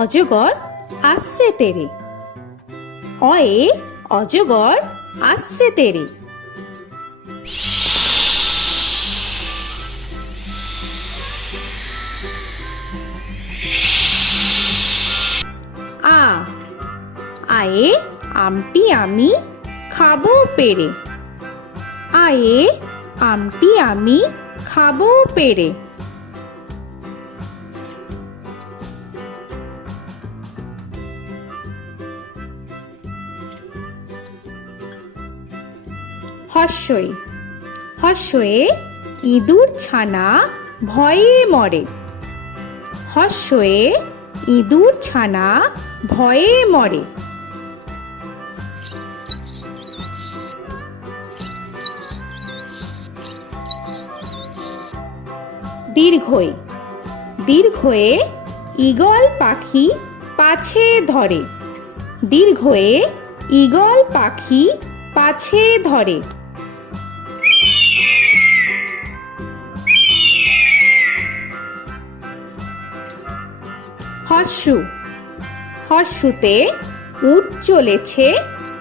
অজগর আসছে তেরে। অয়ে অজগর আসছে তেরে। আ আয়ে আমটি আমি খাবো পেরে। আয়ে আমটি আমি খাবো পেরে। হর্ষই হর্ষয়ে ইঁদুর ছানা ভয়ে মরে। হর্ষয়ে ইঁদুর ছানা ভয়ে মরে। দীর্ঘই দীর্ঘয়ে ঈগল পাখি পাছে ধরে। দীর্ঘয়ে ঈগল পাখি পাছে ধরে। হর্ষু হর্ষুতে উট চলেছে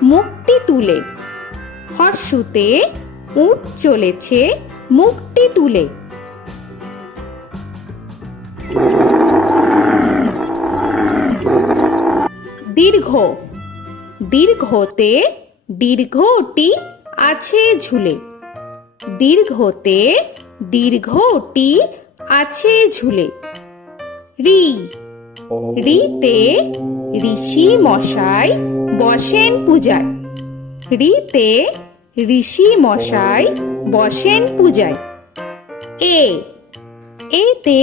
মুখটি তুলে। হর্ষুতে উট চলেছে মুখটি তুলে। দীর্ঘ দীর্ঘতে দীর্ঘটি আছে ঝুলে। দীর্ঘতে দীর্ঘটি আছে ঝুলে। রি রিতে ঋষি মশাই বসেন পূজায়। রিতে ঋষি মশাই বসেন পূজায়। এ এতে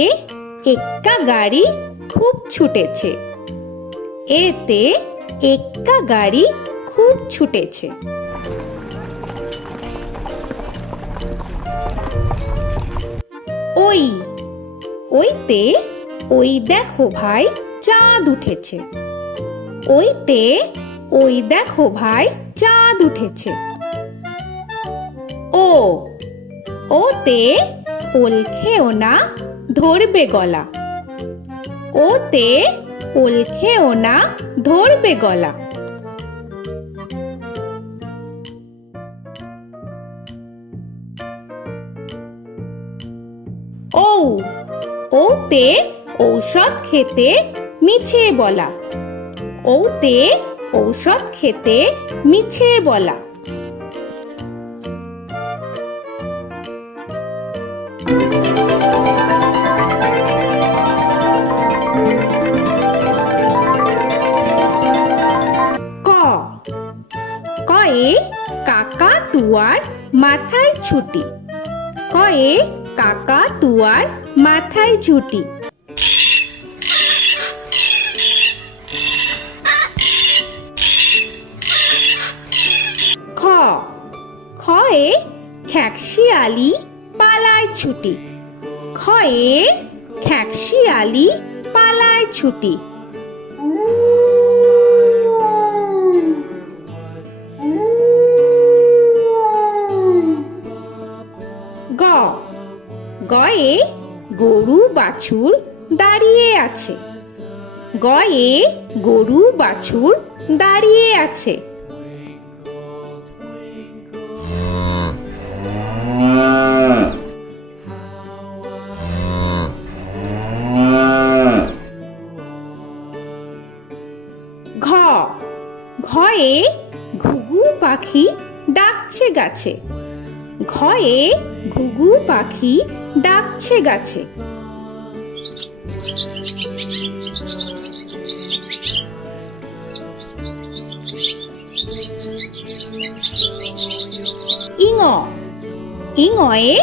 এক্কা গাড়ি খুব ছুটেছে। এতে এক্কা গাড়ি খুব ছুটেছে। ওই ওইতে ওই দেখো ভাই চাঁদ উঠেছে। ওইতে ওই দেখো ভাই চাঁদ উঠেছে। ও ওতে ওল খেও না ধরবে গলা। ওতে ওল খেও না ধরবে গলা। ঔ ওতে ঔষধ খেতে মিছে বলা। ওতে ঔষধ খেতে মিছে বলা। ক কয়ে কাকা তুয়ার মাথায় ছুটি। কয়ে কাকা তুয়ার মাথায় ছুটি। খ খয়ে খ্যাকশিয়ালি পালায় ছুটি। খয়ে খ্যাকশিয়ালি পালায় ছুটি। গ গয়ে গরু বাছুর দাঁড়িয়ে আছে। গয়ে গরু বাছুর দাঁড়িয়ে আছে। ঘ ঘয়ে ঘুঘু পাখি ডাকছে গাছে। ঘয়ে ঘুঘু পাখি ডাকছে গাছে। ইঙ ইঙয়ে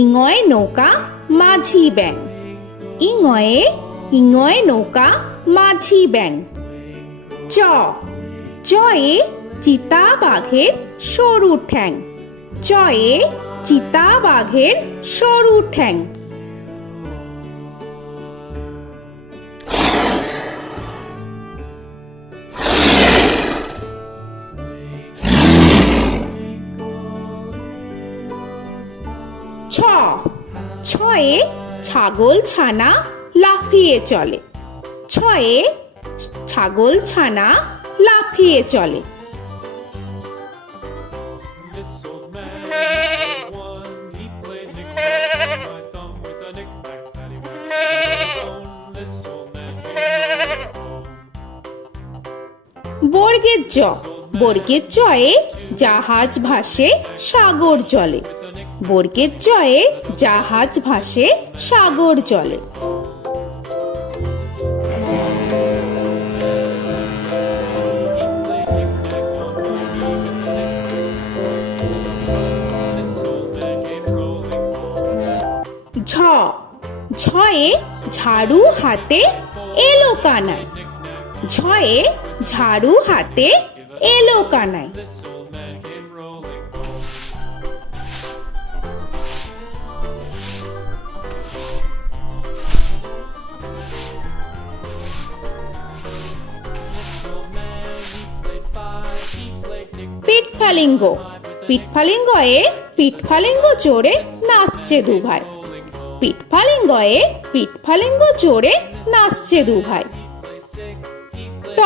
ইঙয় নৌকা মাঝি ব্যাং। ইঙয়ে ইঙয় নৌকা মাঝি ব্যাং। চ চয়ে চিতা বাঘের সরু ঠ্যাং। চয়ে চিতা বাঘের সরু ঠ্যাং। ছ ছয়ে ছাগল ছানা লাফিয়ে চলে। ছয়ে ছাগল ছানা লাফিয়ে চলে। This old man had one. He played knick-knack on my thumb with a knick-knack, paddywhack, bone. This old man came home. বর্গের জ, বর্গের জয়ে জাহাজ ভাসে সাগর জলে। বর্গের জয়ে জাহাজ ভাসে সাগর জলে। ঝ, ঝয়ে ঝাড়ু হাতে এলো কানাই। ঝয়ে ঝাড়ু হাতে এলো Kanai. This old man came rolling. This old man, he played five. He played knick-knack. পিঠফালিঙ্গ, পিঠফালিঙ্গয়ে পিঠফালিঙ্গ চড়ে নাচছে দু ভাই। পিঠফালিঙ্গয়ে পিঠফালিঙ্গ চড়ে নাচছে দু ভাই। ট,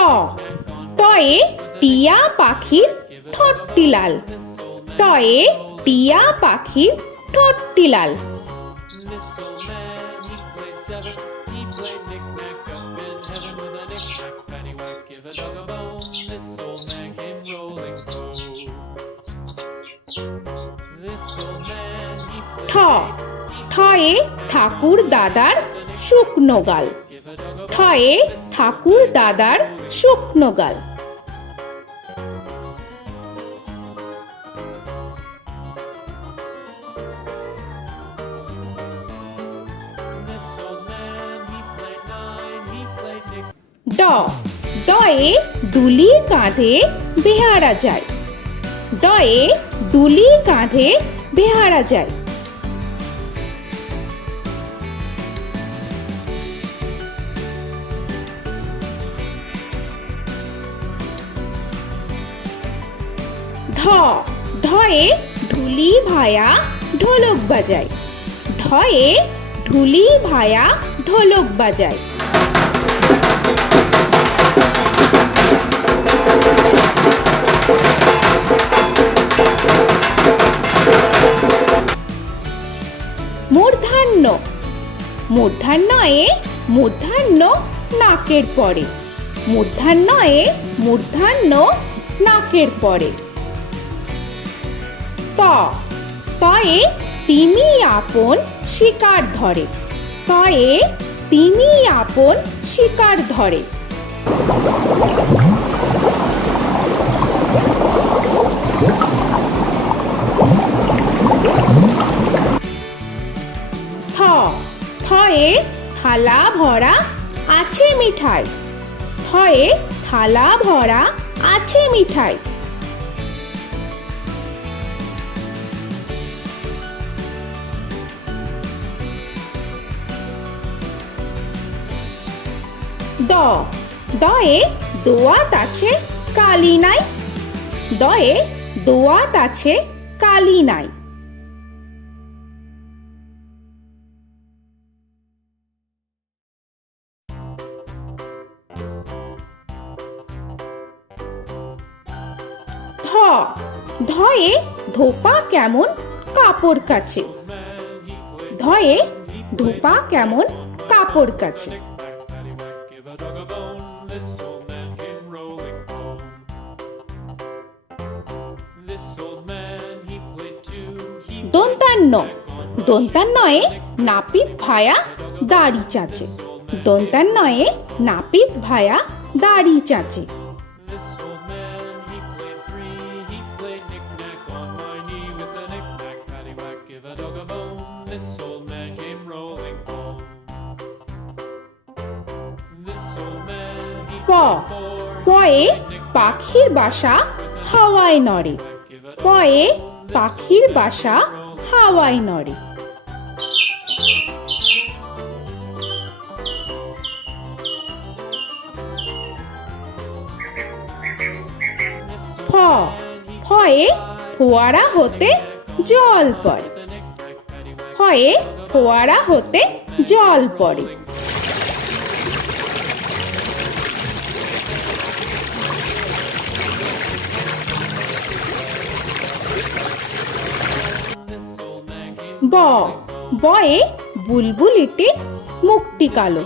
টয়ে টিয়া পাখির ঠোঁটটি লাল। টয়ে টিয়া পাখির ঠোঁটটি লাল। This old man, he played seven. He played knick-knack up in heaven with a knick-knack, paddywhack, give a dog a bone. This old man came rolling home. This old man, he ঠ, played ঠয়ে ঠাকুর দাদার শুকনো গাল। give a dog a ঠয়ে ঠাকুর দাদার শুকনো গাল। This old man, he played nine. He played knick. ড, ডয়ে ডুলি কাঁধে বেহারা যায়। ডয়ে ডুলি কাঁধে বেহারা যায়। ধ, ধয়ে ঢুলি ভায়া ঢোলক বাজায়। ধয়ে ঢুলি ভায়া ঢোলক বাজায়। মূর্ধন্য, মূর্ধন্যয়ে মূর্ধন্য নাকের পরে। মূর্ধন্যয়ে মূর্ধন্য নাকের পরে। ত, তয়ে তিমি আপন শিকার ধরে। তয়ে তিমি আপন শিকার ধরে। থ, থয়ে থালা ভরা আছে মিঠাই। থয়ে থালা ভরা আছে মিঠাই। দ, দয়ে দোয়াত আছে কালি নাই। দয়ে দোয়াত আছে কালি নাই। ধ, ধয়ে ধোপা কেমন কাপড় কাছে। ধয়ে ধোপা কেমন কাপড় কাছে। Paddywhack, give a dog a bone. This old man came rolling home. This old man, he played two. He দন্তান্ন, দন্তান্নয়ে নাপিত ভায়া দাড়ি চাচে। দন্তান্নয়ে নাপিত ভায়া দাড়ি চাচে। This old man, he played three. He played knick-knack on my knee with a knick-knack, paddywhack, give a dog a bone. This old man came rolling home. This old man, he প, played four. পয়ে পাখির বাসা হাওয়ায় নড়ে। পয়ে পাখির বাসা হাওয়ায় নড়ে। ফ, ফয়ে ফোয়ারা হতে জল পড়ে। ফয়ে ফোয়ারা হতে জল পড়ে। ব বয়ে বুলবুলিটির মুখটি কালো।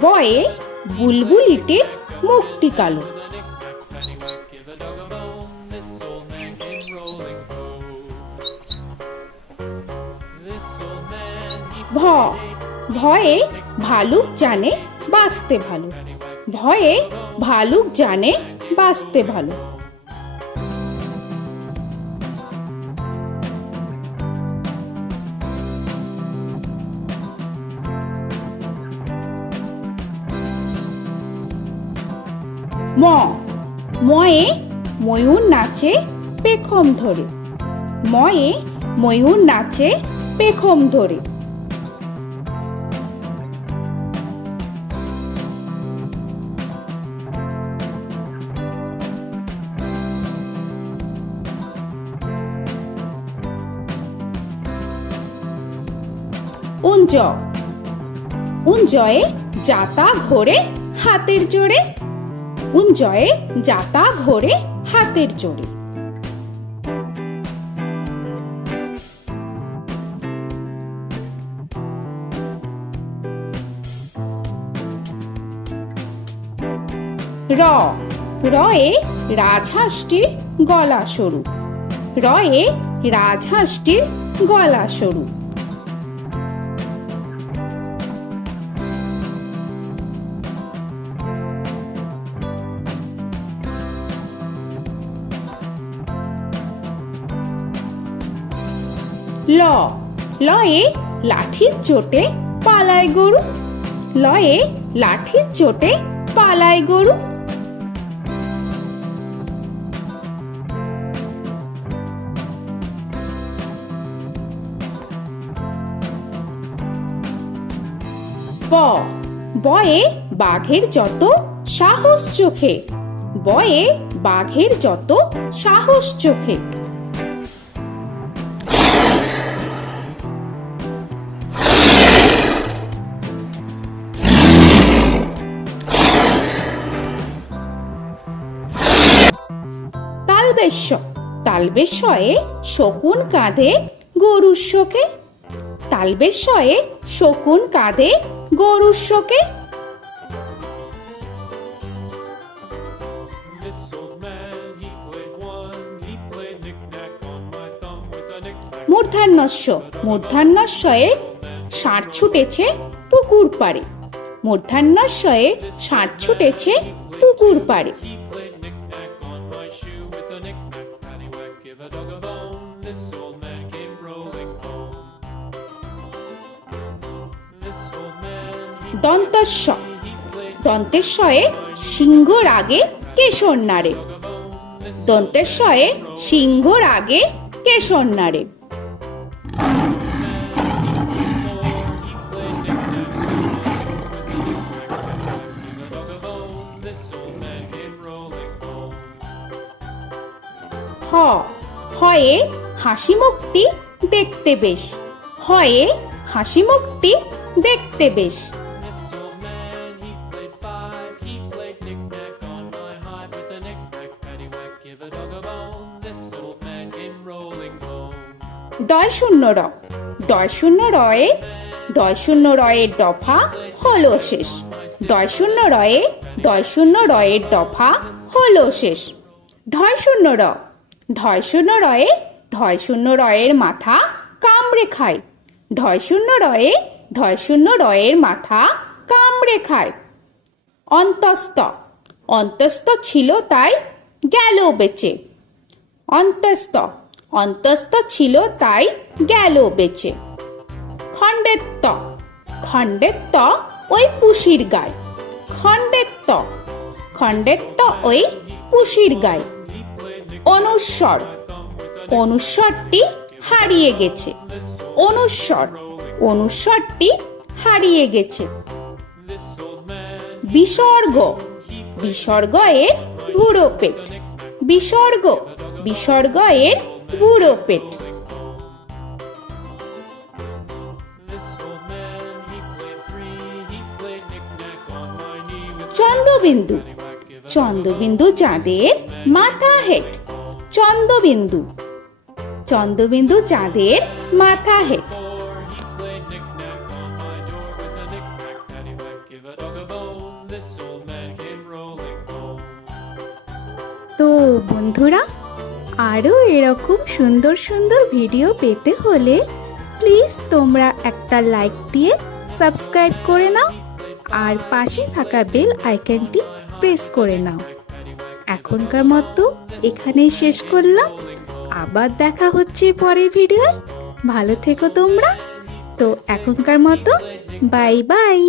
বয়ে বুলবুলিটির মুখটি কালো। Give a dog a bone, this old man came rolling home. This old man, he ভ ভয়ে ভালুক জানে বাঁচতে ভালো। ভয়ে ভালুক জানে বাঁচতে ভালো। ম ময়ে ময়ূর নাচে পেখম ধরে। ময়ে ময়ূর নাচে পেখম ধরে। উঞ্জ উঞ্জয়ে যাতা ঘোরে হাতের জোরে। উঞ্জয়ে যাতা ঘোরে হাতের জোরে। র রয়ে রাজহাঁসটির গলা সরু। রয়ে রাজহাঁসটির গলা সরু। ল লয়ে লাঠির চোটে পালায় গরু। লয়ে লাঠির চোটে পালায় গরু। ব বয়ে বাঘের যত সাহস চোখে। বয়ে বাঘের যত সাহস চোখে। তালবেশ্য তালবেশ্যয়ে শকুন কাঁধে গরুর শোকে। তালবেশ্যয়ে শকুন কাঁধে গরুর শোকে। This old man, he played one, he played knick-knack on my thumb with a knick-knack. মূর্ধন্যস্য মূর্ধন্যস্যয়ে ষাঁড় ছুটেছে পুকুর পাড়ে। মূর্ধন্যস্যয়ে ষাঁড় ছুটেছে পুকুর পাড়ে। He played knick-knack on my shoe with a knick-knack, paddywhack, give a dog a bone. This old man came rolling home. This old man, দন্তস্য he played দন্তেশ্বয়ে সিংহর আগে কেশর নাড়ে। dog a bone. This দন্তেশ্বয়ে সিংহর আগে কেশর নাড়ে। he played knick-knack on my shoe with a knick-knack, paddywhack, give a dog a bone. This old man came rolling home. হ হয়ে হাসি মুখটি দেখতে বেশ। হয়ে হাসি মুখটি দেখতে বেশ। This old man, he played five, he played knick-knack on my hive with a knick-knack, paddywhack, give a dog a bone. This old man came rolling home. ডয় শূন্য র ডয় শূন্য রয়ে ডয় শূন্য রয়ের দফা হলো শেষ। ডয় শূন্য রয়ে ডয় শূন্য রয়ের দফা হলো শেষ। ঢয় শূন্য র ঢয় শূন্য রয়ে ঢয় শূন্য রয়ের মাথা কামড়ে খায়। ঢয় শূন্য রয়ে ঢয় শূন্য রয়ের মাথা কামড়ে খায়। অন্তস্থ অন্তস্থ ছিল তাই গেল বেঁচে। অন্তস্থ অন্তস্থ ছিল তাই গেল বেঁচে। খণ্ডেত্ব খণ্ডেত্ব ওই পুষির গায়। খণ্ডেত্ব খণ্ডেত্ব ওই পুষির গায়। অনুস্বর অনুস্বরটি হারিয়ে গেছে। অনুস্বর অনুস্বরটি হারিয়ে গেছে। This old man, বিসর্গ বিসর্গ এর বুড়ো পেট। বিসর্গ বিসর্গ এর বুড়ো পেট। this old man, he played three, he played knick-knack on my knee with Chandrabindu paddywhack, give a Chandrabindu চাঁদের মাথা হেট। চন্দ্রবিন্দু চন্দ্রবিন্দু চাঁদের মাথা head. Before he played knick-knack on my door with a knick-knack, paddywhack, give a dog a bone. This old man came rolling home. তো বন্ধুরা, আরও এরকম সুন্দর সুন্দর ভিডিও পেতে হলে প্লিজ তোমরা একটা লাইক দিয়ে সাবস্ক্রাইব করে নাও আর পাশে থাকা বেল আইকনটি প্রেস করে নাও। এখনকার মতো এখানেই শেষ করলাম, আবার দেখা হচ্ছে পরের ভিডিও। ভালো থেকো তোমরা। তো এখনকার মতো বাই বাই।